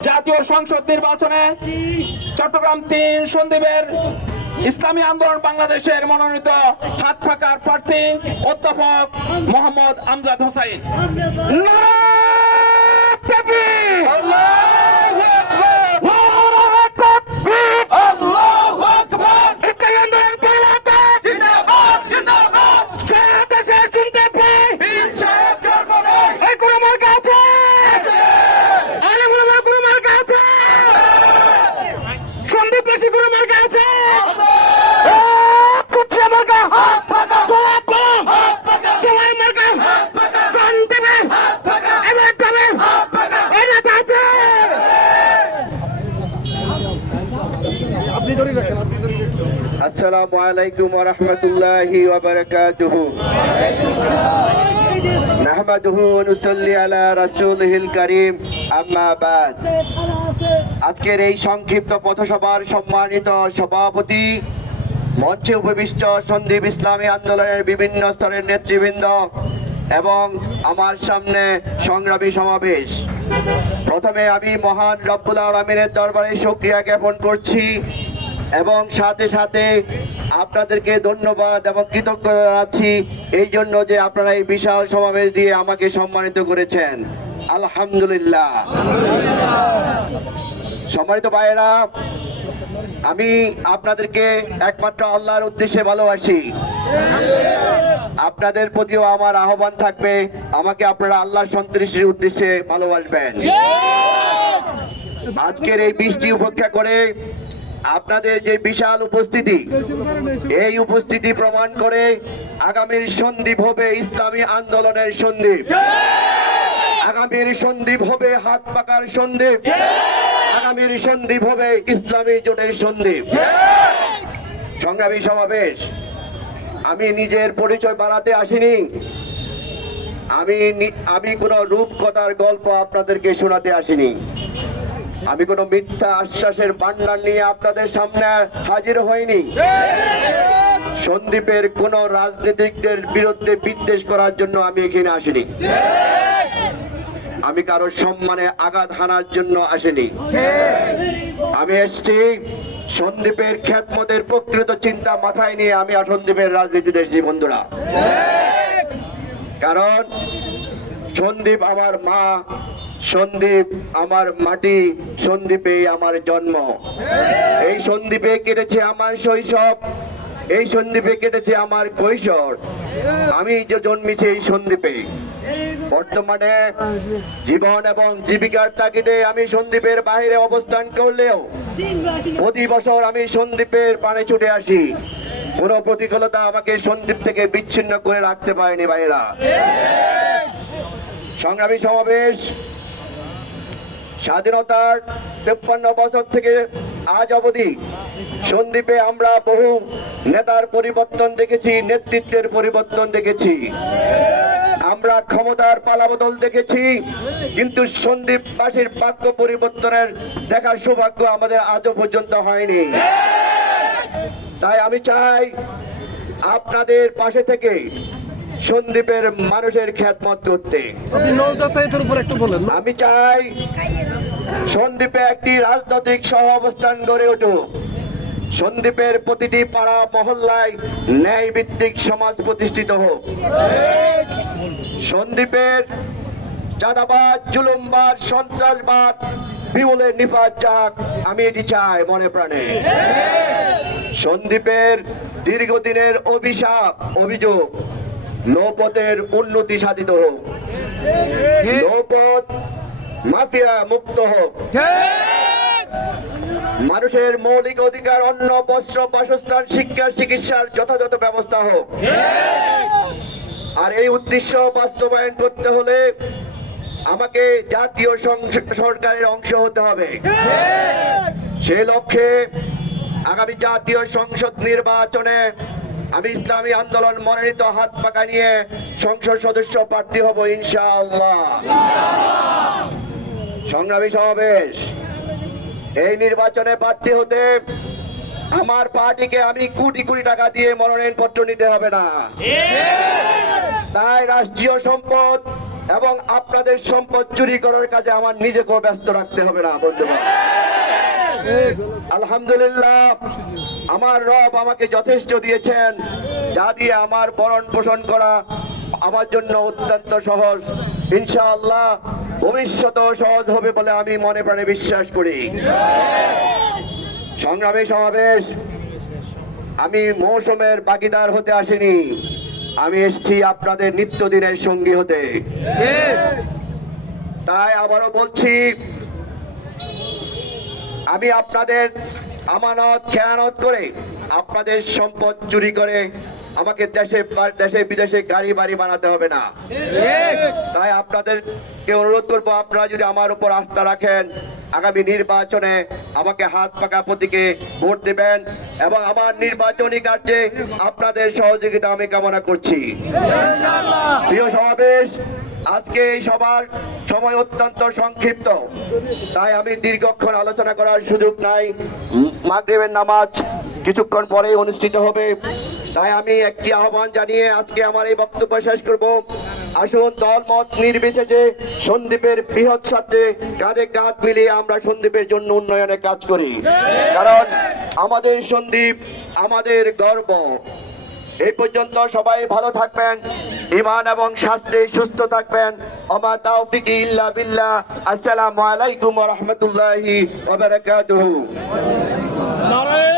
জাতীয় সংসদ নির্বাচনে চট্টগ্রাম তিন সন্দীপের ইসলামী আন্দোলন বাংলাদেশের মনোনীত হাত প্রার্থী অধ্যাপক মোহাম্মদ আমজাদ হোসাইন। আসসালামু আলাইকুম ওয়া রাহমাতুল্লাহি ওয়া বারাকাতুহু। নাহমাদুহু ওয়া নুসাল্লি আলা রাসূলিহিল কারীম। আম্মা বাদ। আজকের এই সংক্ষিপ্ত পথসভার সম্মানিত সভাপতি, মঞ্চে উপবিষ্ট সন্দীপ ইসলামী আন্দোলনের বিভিন্ন স্তরের নেতৃবৃন্দ এবং আমার সামনে সংগ্রামী সমাবেশ। প্রথমে আমি মহান রব্বুল আলমিনের দরবারে শুক্রিয়া জ্ঞাপন করছি। এবং সাথে সাথে আপনাদেরকে ধন্যবাদ এবং কৃতজ্ঞতা জানাচ্ছি এই জন্য যে আপনারা এই বিশাল সমাবেশ দিয়ে আমাকে সম্মানিত করেছেন। আলহামদুলিল্লাহ। সম্মানিত ভাইয়েরা, আমি আপনাদেরকে একমাত্র আল্লাহর উদ্দেশ্যে ভালোবাসি। আপনাদের প্রতিও আমার আহ্বান থাকবে, আমাকে আপনারা আল্লাহর সন্তুষ্টির উদ্দেশ্যে ভালোবাসবেন। আজকের এই বৃষ্টি উপেক্ষা করে আপনাদের যে বিশাল উপস্থিতি, এই উপস্থিতি প্রমাণ করে আগামীর সন্দীপ হবে ইসলামী আন্দোলনের সন্দীপ আগামীর সন্দীপ হবে হাত পাকার সন্দীপ আগামীর সন্দীপ হবে ইসলামী জোটের সন্দীপ সংগ্রামী সমাবেশ, আমি নিজের পরিচয় বাড়াতে আসিনি। আমি আমি কোনো রূপকথার গল্প আপনাদেরকে শোনাতে আসিনি। আমি কোনো মিথ্যা আশ্বাসের ভান্ডার নিয়ে আপনাদের সামনে হাজির হইনি। সন্দীপের কোন রাজনীতিকদের বিরুদ্ধে বিদ্বেষ করার জন্য আমি এখানে আসিনি। আমি কারও সম্মানে আঘাত হানার জন্য আসিনি। আমি এসছি সন্দীপের খ্যাতমতের প্রকৃত চিন্তা মাথায় নিয়ে আমি সন্দীপের রাজনীতিতে এসেছি বন্ধুরা। কারণ সন্দীপ আমার মা সন্দীপ, আমার মাটি সন্দীপে আমার জন্ম। এই সন্দীপে কেটেছে আমার শৈশব, এই সন্দীপে কেটেছে আমার কৈশোর। আমি যে জন্মেছি এই সন্দীপে। বর্তমানে জীবন এবং জীবিকার তাগিদে আমি সন্দীপের বাইরে অবস্থান করলেও প্রতি বছর আমি সন্দীপের পানে ছুটে আসি। কোন প্রতিকূলতা আমাকে সন্দীপ থেকে বিচ্ছিন্ন করে রাখতে পারেনি ভাইরা সংগ্রামী সমাবেশ স্বাধীনতার তেপ্পান্ন বছর থেকে আজ অবধি সন্দীপে আমরা বহু নেতার পরিবর্তন দেখেছি, নেতৃত্বের পরিবর্তন দেখেছি। আমরা ক্ষমতার পালাবদল দেখেছি, কিন্তু সন্দীপবাসীর ভাগ্য পরিবর্তনের দেখার সৌভাগ্য আমাদের আজও পর্যন্ত হয়নি। তাই আমি চাই আপনাদের পাশে থেকে সন্দীপের মানুষের খ্যাতমত করতে? আমি চাই সন্দীপে একটি রাজনৈতিক সহ অবস্থান গড়ে উঠুক। সন্দীপের প্রতিটি পাড়া মহল্লায় ন্যায় ভিত্তিক সমাজ প্রতিষ্ঠিত হোক। সন্দীপের চাঁদাবাদ জুলুমবাদ সন্ত্রাসবাদ বিমলের নিপাত যাক আমি এটি চাই মনে প্রাণে। সন্দীপের দীর্ঘদিনের অভিশাপ অভিযোগ নৌপথের উন্নতি সাধিত হোক। নৌপথ মাফিয়া মুক্ত হোক। মানুষের মৌলিক অধিকার অন্ন বস্ত্র বাসস্থান শিক্ষা চিকিৎসার যথাযথ ব্যবস্থা হোক। আর এই উদ্দেশ্য বাস্তবায়ন করতে হলে আমাকে জাতীয় সরকারের অংশ হতে হবে। সে লক্ষ্যে আগামী জাতীয় সংসদ নির্বাচনে আমি ইসলামী আন্দোলন মনোনীত হাত পাকা নিয়ে সংসদ সদস্য প্রার্থী হব ইনশাআল্লাহ। সংগ্রামী সমাবেশ, এই নির্বাচনে প্রার্থী হতে আমার পার্টিকে আমি কোটি কোটি টাকা দিয়ে মনোনয়ন পত্র নিতে হবে না। তাই রাষ্ট্রীয় সম্পদ এবং আপনাদের সম্পদ চুরি করার কাজে আমার নিজেকেও ব্যস্ত রাখতে হবে না, বন্ধুগণ। আলহামদুলিল্লাহ। আমার রব আমাকে যথেষ্ট দিয়েছেন। যা দিয়ে আমার বরণ পোষণ করা আমার জন্য অত্যন্ত সহজ। ইনশাআল্লাহ ভবিষ্যতেও সহজ হবে বলে আমি মনে প্রাণে বিশ্বাস করি। সংগ্রামী সমাবেশ, আমি মৌসুমের বাগিদার হতে আসিনি। আমি এসেছি আপনাদের নিত্যদিনের সঙ্গী হতে। তাই আবারও বলছি, আমি আপনাদের আমানত, খেয়ানত করে আপনাদের সম্পদ চুরি করে আমাকে দেশে দেশে, বিদেশে গাড়ি বাড়ি বানাতে হবে না। তাই আপনাদেরকে অনুরোধ করব, আপনারা যদি আমার উপর আস্থা রাখেন, আগামী নির্বাচনে আমাকে হাত পাকা প্রতীকে ভোট দেবেন এবং আমার নির্বাচনী কার্যে আপনাদের সহযোগিতা আমি কামনা করছি। প্রিয় সমাবেশ, আজকে এই সবার সময় অত্যন্ত সংক্ষিপ্ত। তাই আমি দীর্ঘক্ষণ আলোচনা করার সুযোগ নাই। মাগরিবের নামাজ কিছুক্ষণ পরেই অনুষ্ঠিত হবে। তাই আমি একটি আহ্বান জানিয়ে আজকে আমার এই বক্তব্য শেষ করব। আসুন দল মত নির্বিশেষে সন্দীপের বৃহৎ সাথে কাঁধে কাঁধ মিলিয়ে আমরা সন্দীপের জন্য উন্নয়নে কাজ করি। কারণ আমাদের সন্দীপ আমাদের গর্ব। এই পর্যন্ত সবাই ভালো থাকবেন। ইমান এবং স্বাস্থ্যে সুস্থ থাকবেন। আমা তাওফিক ইল্লা বিল্লাহ। আসসালামু আলাইকুম ওয়া রাহমাতুল্লাহি ওয়া বারাকাতুহু। নারায়ণ!